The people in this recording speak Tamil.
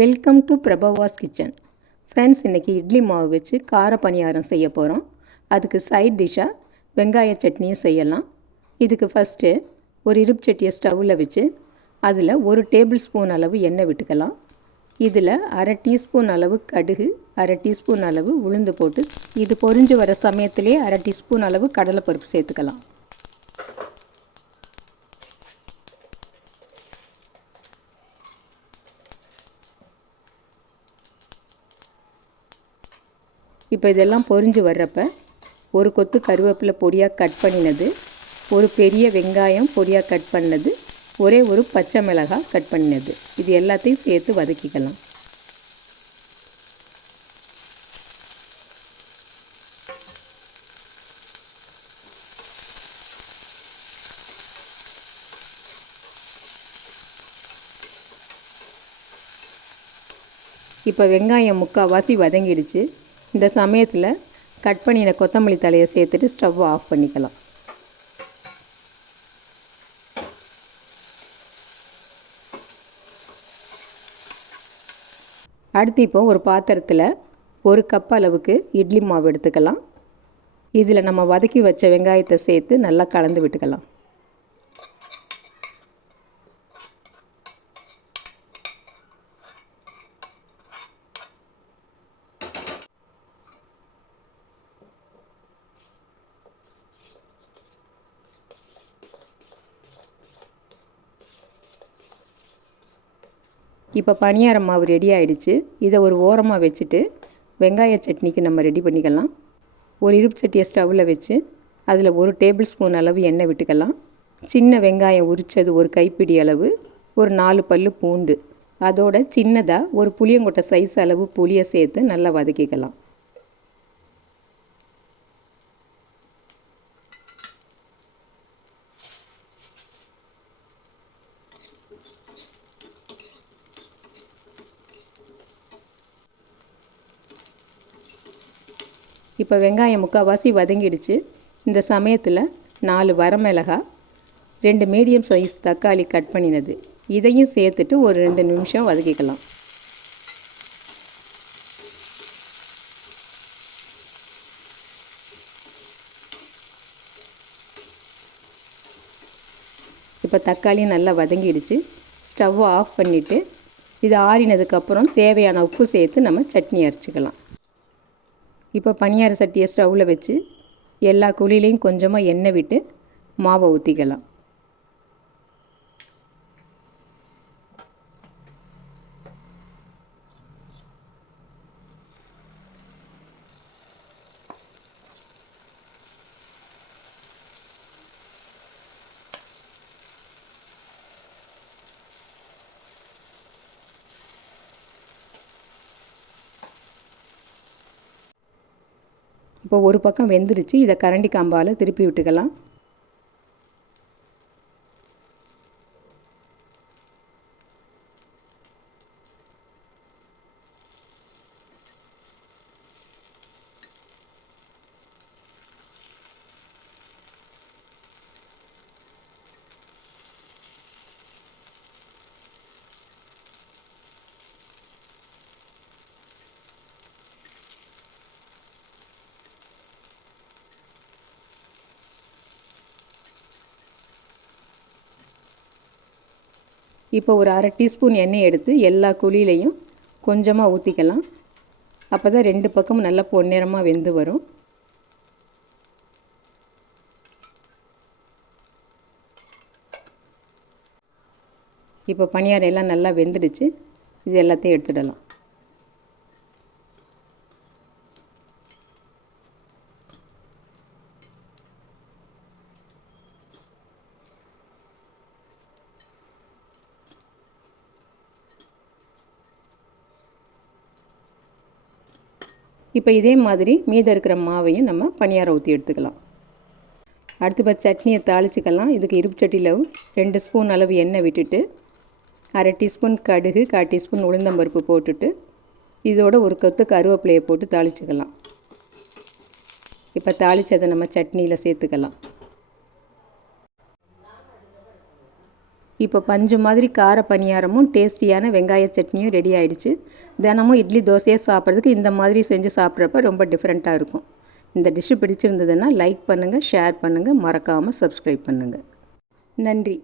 Welcome to Prabha's kitchen. Friends, இன்றைக்கி இட்லி மாவு வச்சு கார பணியாரம் செய்ய போகிறோம். அதுக்கு சைட் டிஷ்ஷாக வெங்காய சட்னியும் செய்யலாம். இதுக்கு ஃபஸ்ட்டு ஒரு இருப்பு சட்டியை ஸ்டவ்வில் வச்சு அதில் 1 டேபிள் ஸ்பூன் அளவு எண்ணெய் விட்டுக்கலாம். இதில் 1/2 டீஸ்பூன் அளவு கடுகு, 1/2 டீஸ்பூன் அளவு உளுந்து போட்டு இது பொரிஞ்சு வர சமயத்திலே 1/2 டீஸ்பூன் அளவு கடலைப்பருப்பு சேர்த்துக்கலாம். இப்போ இதெல்லாம் பொரிஞ்சு வர்றப்ப ஒரு கொத்து கருவேப்பிலை பொடியாக கட் பண்ணினது, ஒரு பெரிய வெங்காயம் பொடியாக கட் பண்ணது, ஒரே ஒரு பச்சை மிளகாய் கட் பண்ணினது, இது எல்லாத்தையும் சேர்த்து வதக்கிக்கலாம். இப்போ வெங்காயம் முக்கால்வாசி வதங்கிடுச்சு. இந்த சமயத்தில் கட் பண்ணின கொத்தமல்லி தலையை சேர்த்துட்டு ஸ்டவ் ஆஃப் பண்ணிக்கலாம். அடுத்து இப்போ ஒரு பாத்திரத்தில் 1 கப் அளவுக்கு இட்லி மாவு எடுத்துக்கலாம். இதில் நம்ம வதக்கி வச்ச வெங்காயத்தை சேர்த்து நல்லா கலந்து விட்டுக்கலாம். இப்போ பணியார மாவு ரெடி ஆகிடுச்சு. இதை ஒரு ஓரமாக வச்சுட்டு வெங்காய சட்னிக்கு நம்ம ரெடி பண்ணிக்கலாம். ஒரு இருப்பு சட்டியை ஸ்டவ்வில் வச்சு அதில் 1 டேபிள் ஸ்பூன் அளவு எண்ணெய் விட்டுக்கலாம். சின்ன வெங்காயம் உரித்தது 1 கைப்பிடி அளவு, ஒரு 4 பல்லு பூண்டு, அதோட சின்னதாக ஒரு புளியங்கொட்டை சைஸ் அளவு புளியை சேர்த்து நல்லா வதக்கிக்கலாம். இப்போ வெங்காயம் முக்கால்வாசி வதங்கிடுச்சு. இந்த சமயத்தில் 4 வரமிளகாய், 2 மீடியம் சைஸ் தக்காளி கட் பண்ணினது, இதையும் சேர்த்துட்டு ஒரு 2 நிமிஷம் வதக்கிக்கலாம். இப்போ தக்காளி நல்லா வதங்கிடுச்சு. ஸ்டவ்வை ஆஃப் பண்ணிவிட்டு இது ஆறினதுக்கப்புறம் தேவையான உப்பு சேர்த்து நம்ம சட்னி அரைச்சிக்கலாம். இப்போ பணியார சட்டியை ஸ்டவ்வில் வச்சு எல்லா குழிலையும் கொஞ்சமாக எண்ணெய் விட்டு மாவை ஊற்றிக்கலாம். இப்போ ஒரு பக்கம் வெந்துருச்சு. இதை கரண்டி காம்பால் திருப்பி விட்டுக்கலாம். இப்போ ஒரு 1/2 டீஸ்பூன் எண்ணெய் எடுத்து எல்லா குழியிலையும் கொஞ்சமாக ஊற்றிக்கலாம். அப்போ தான் 2 பக்கமும் நல்லா பொன்னிறமாக வெந்து வரும். இப்போ பணியாரம் எல்லாம் நல்லா வெந்துடுச்சு. இது எல்லாத்தையும் எடுத்துடலாம். இப்போ இதே மாதிரி மீதம் இருக்கிற மாவையும் நம்ம பணியாரம் ஊற்றி எடுத்துக்கலாம். அடுத்து இப்போ சட்னியை தாளிச்சிக்கலாம். இதுக்கு இருப்பு சட்டியில் 2 ஸ்பூன் அளவு எண்ணெய் விட்டுட்டு 1/2 டீஸ்பூன் கடுகு, 1/4 டீஸ்பூன் உளுந்தம்பருப்பு போட்டுட்டு இதோட ஒரு கொத்து கருவேப்பிலையை போட்டு தாளிச்சிக்கலாம். இப்போ தாளித்ததை நம்ம சட்னியில் சேர்த்துக்கலாம். இப்போ பஞ்சு மாதிரி கார பணியாரமும் டேஸ்டியான வெங்காய சட்னியும் ரெடி ஆகிடுச்சு. தினமும் இட்லி தோசையே சாப்பிட்றதுக்கு இந்த மாதிரி செஞ்சு சாப்பிட்றப்ப ரொம்ப டிஃப்ரெண்ட்டாக இருக்கும். இந்த டிஷ்ஷு பிடிச்சிருந்ததுன்னா லைக் பண்ணுங்கள், ஷேர் பண்ணுங்கள், மறக்காமல் சப்ஸ்கிரைப் பண்ணுங்கள். நன்றி.